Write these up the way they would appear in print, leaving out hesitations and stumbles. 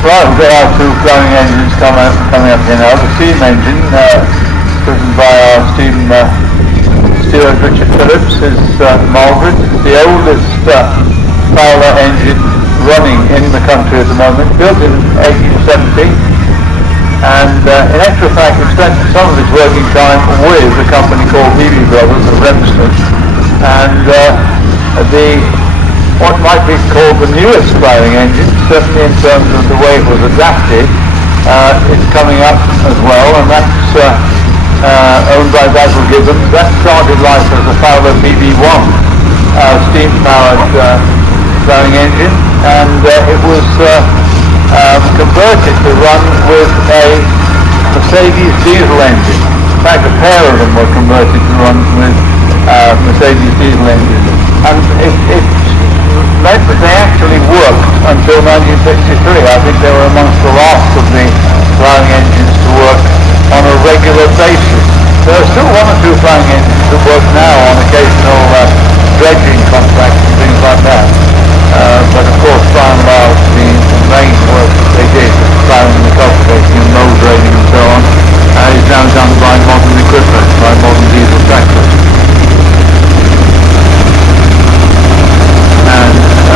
Right, we've got our two ploughing engines coming up here now. The steam engine, driven by our steam steward Richard Phillips, is Margaret. It's the oldest Fowler engine running in the country at the moment, built in 1870, and in actual fact it spent some of its working time with a company called Beeby Brothers of Remston, and what might be called the newest ploughing engine, certainly in terms of the way it was adapted, is coming up as well, and that's owned by Basil Gibbons. That started life as a Fowler BB1 steam-powered ploughing engine, and it was converted to run with a Mercedes diesel engine. In fact, a pair of them were converted to run with Mercedes diesel engines, and it meant that they actually worked until 1963. I think they were amongst the last of the ploughing engines to work on a regular basis. There are still one or two ploughing engines that work now on occasional dredging contracts and things like that. But of course, by and large, the main work that they did, ploughing and cultivating and mow draining and so on, is now done by modern equipment, by modern diesel tractors.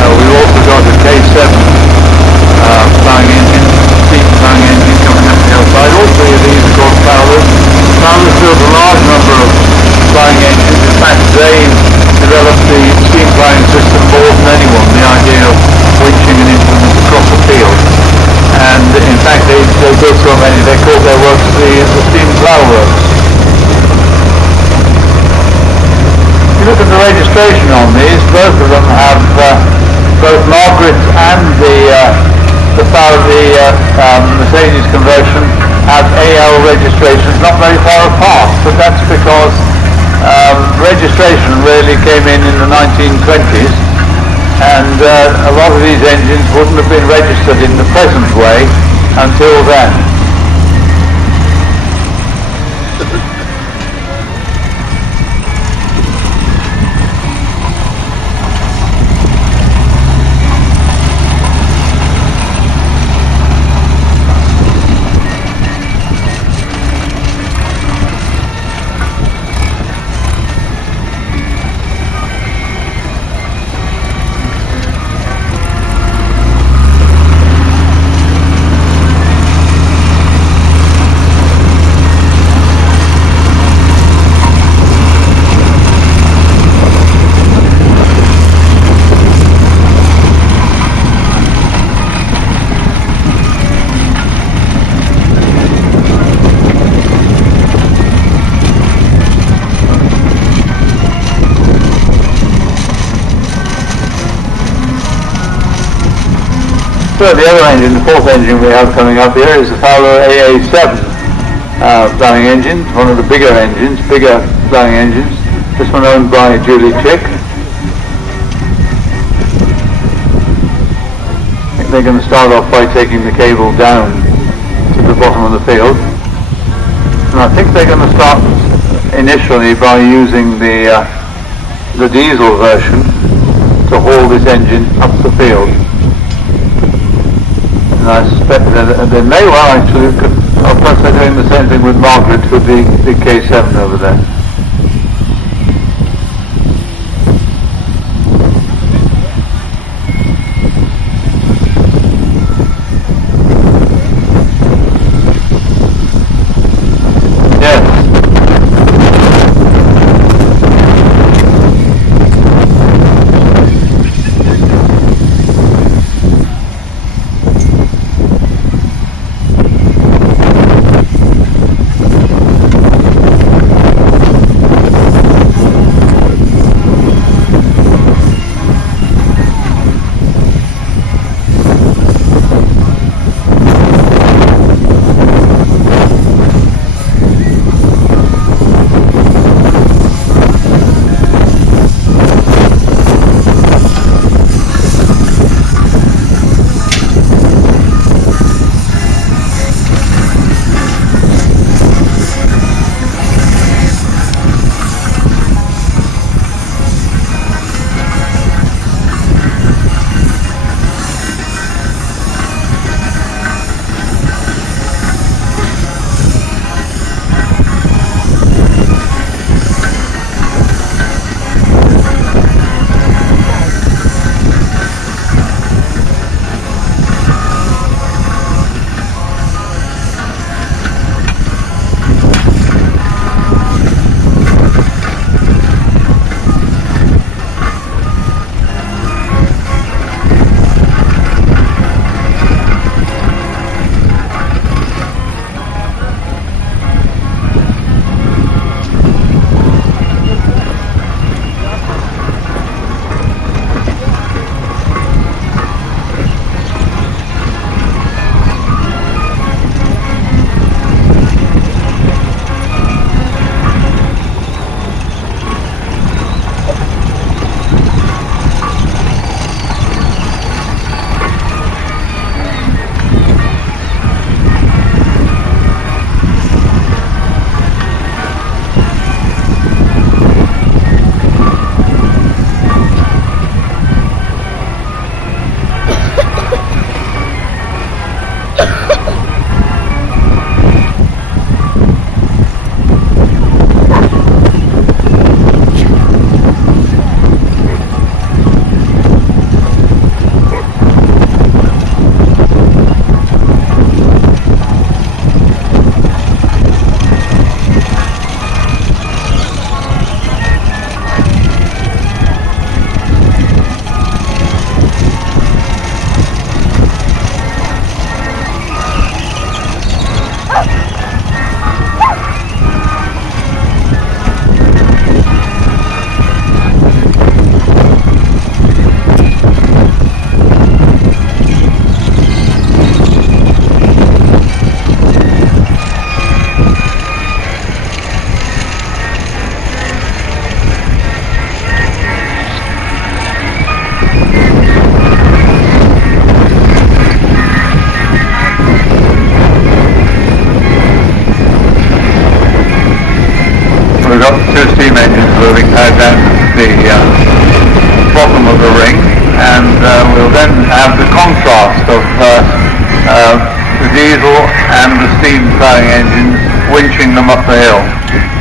We've also got a K7 ploughing engine, steam ploughing engine coming up the outside. All three of these are called Fowlers. Fowlers built a large number of ploughing engines. In fact, they developed the steam ploughing system more than anyone, the idea of winching an implement across a field. And in fact, they built so many, they called their works the steam plough works. If you look at the registration on these, both of them have both Margaret and the Mercedes conversion have AL registrations, not very far apart, but that's because registration really came in the 1920s, and a lot of these engines wouldn't have been registered in the present way until then. So the other engine, the fourth engine we have coming up here, is the Fowler AA7 ploughing engine, one of the bigger ploughing engines. This one owned by Julie Chick. I think they're going to start off by taking the cable down to the bottom of the field. And I think they're going to start initially by using the diesel version to haul this engine up the field. And I suspect that they may well actually, of course they're doing the same thing with Margaret with the K7 over there. two steam engines moving down the bottom of the ring, and we'll then have the contrast of the diesel and the steam ploughing engines winching them up the hill.